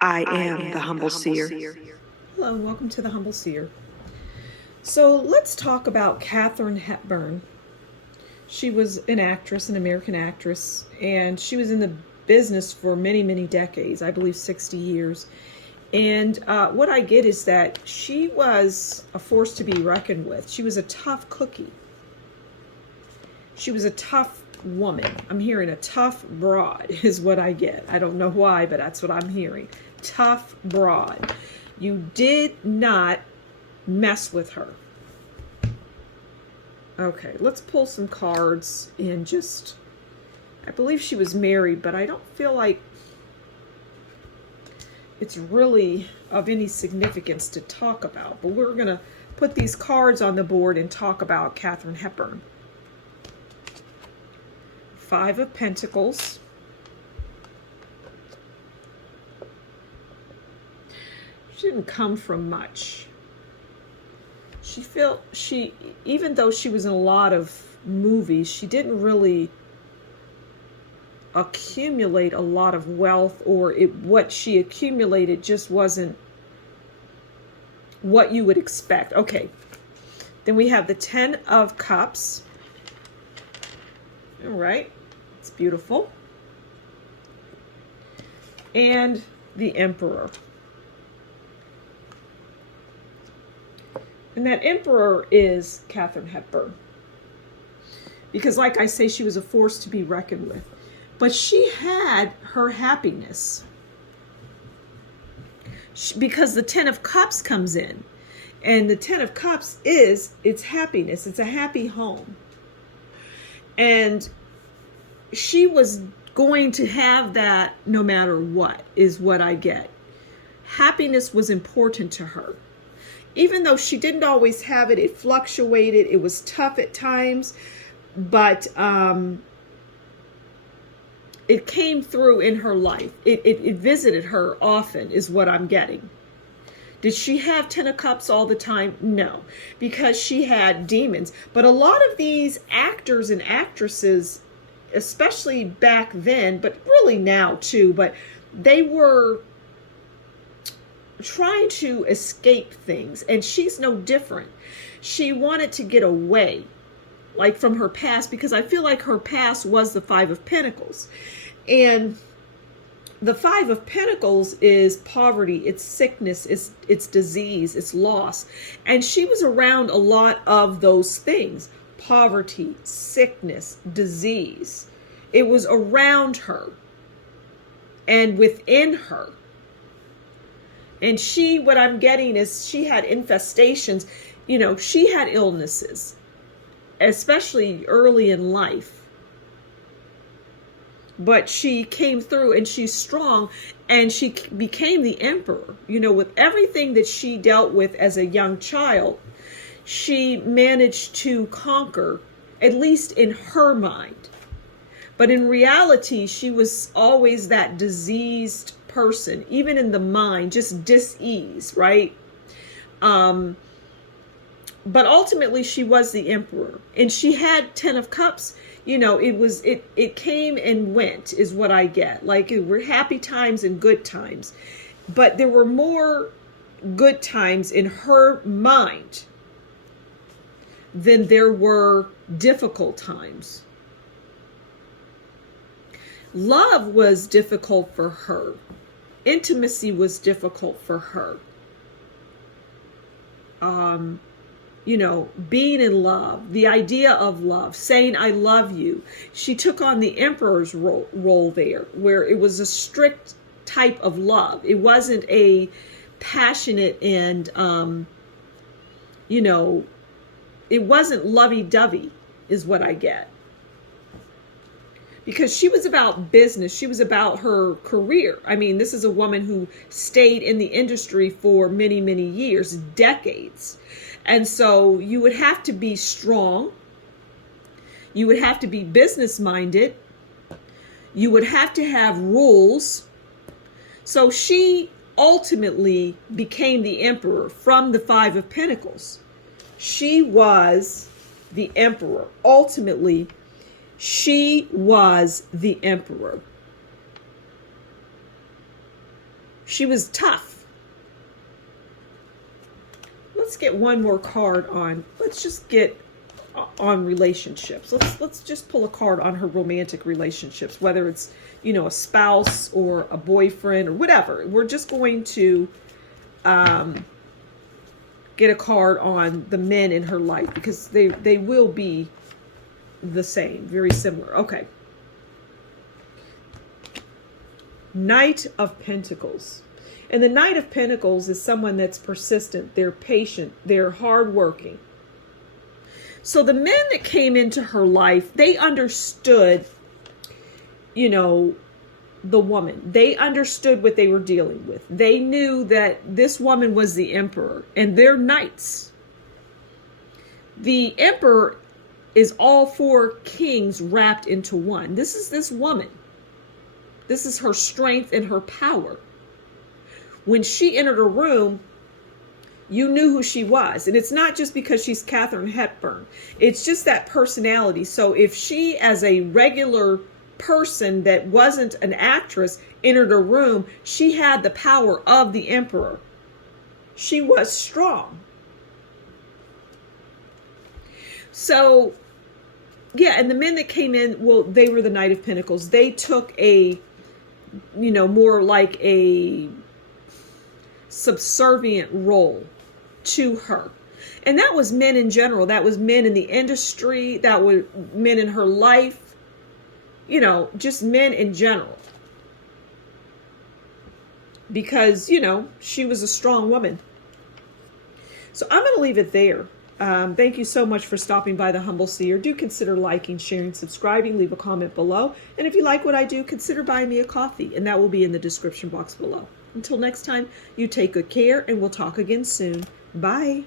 I am the Humble Seer. Hello and welcome to the Humble Seer. So let's talk about Katharine Hepburn. She was an actress, an American actress, and she was in the business for many, many decades, I believe 60 years. And what I get is that she was a force to be reckoned with. She was a tough cookie. She was a tough woman. I'm hearing a tough broad is what I get. I don't know why, but that's what I'm hearing. Tough broad. You did not mess with her. Okay, let's pull some cards and just... I believe she was married, but I don't feel like it's really of any significance to talk about. But we're going to put these cards on the board and talk about Katharine Hepburn. Five of Pentacles. She didn't come from much. Even though she was in a lot of movies, she didn't really accumulate a lot of wealth, or what she accumulated just wasn't what you would expect. Okay, then we have the 10 of Cups. All right, it's beautiful. And the Emperor. And that Emperor is Katharine Hepburn. Because like I say, she was a force to be reckoned with. But she had her happiness. Because the 10 of Cups comes in. And the 10 of Cups it's happiness. It's a happy home. And she was going to have that no matter what, is what I get. Happiness was important to her. Even though she didn't always have it, it fluctuated. It was tough at times, but it came through in her life. It visited her often, is what I'm getting. Did she have 10 of Cups all the time? No, because she had demons. But a lot of these actors and actresses, especially back then, but really now too, but they were trying to escape things, and she's no different. She wanted to get away, like from her past, because I feel like her past was the 5 of Pentacles. And the 5 of Pentacles is poverty, it's sickness, it's disease, it's loss. And she was around a lot of those things. Poverty, sickness, disease. It was around her and within her. And what I'm getting is she had infestations. You know, she had illnesses, especially early in life. But she came through, and she's strong, and she became the Emperor. You know, with everything that she dealt with as a young child, she managed to conquer, at least in her mind. But in reality, she was always that diseased person, even in the mind, just dis-ease, right? But ultimately she was the Emperor, and she had 10 of Cups. You know, it came and went, is what I get. Like, it were happy times and good times, but there were more good times in her mind than there were difficult times. Love was difficult for her. Intimacy was difficult for her. You know, being in love, the idea of love, saying I love you. She took on the Emperor's role there, where it was a strict type of love. It wasn't a passionate and, you know, it wasn't lovey-dovey, is what I get. Because she was about business. She was about her career. I mean, this is a woman who stayed in the industry for many, many years, decades. And so you would have to be strong. You would have to be business-minded. You would have to have rules. So she ultimately became the Emperor from the 5 of Pentacles. She was the Emperor. Ultimately, she was the Emperor. She was tough. Let's get one more card on. Let's just get on relationships. Let's just pull a card on her romantic relationships, whether it's, you know, a spouse or a boyfriend or whatever. We're just going to get a card on the men in her life, because they will be the same, very similar. Okay. Knight of Pentacles. And the Knight of Pentacles is someone that's persistent, they're patient, they're hardworking. So the men that came into her life, they understood, you know, the woman. They understood what they were dealing with. They knew that this woman was the emperor, and they're knights. The emperor is all four kings wrapped into one. This is this woman. This is her strength and her power. When she entered a room, you knew who she was. And it's not just because she's Katharine Hepburn. It's just that personality. So if she, as a regular person that wasn't an actress, entered a room, she had the power of the emperor. She was strong. So, yeah, and the men that came in, well, they were the Knight of Pentacles. They took a, you know, more like a subservient role to her. And that was men in general. That was men in the industry. That were men in her life. You know, just men in general. Because, you know, she was a strong woman. So I'm going to leave it there. Thank you so much for stopping by the Humble Seer. Do consider liking, sharing, subscribing, leave a comment below. And if you like what I do, consider buying me a coffee, and that will be in the description box below. Until next time, you take good care, and we'll talk again soon. Bye.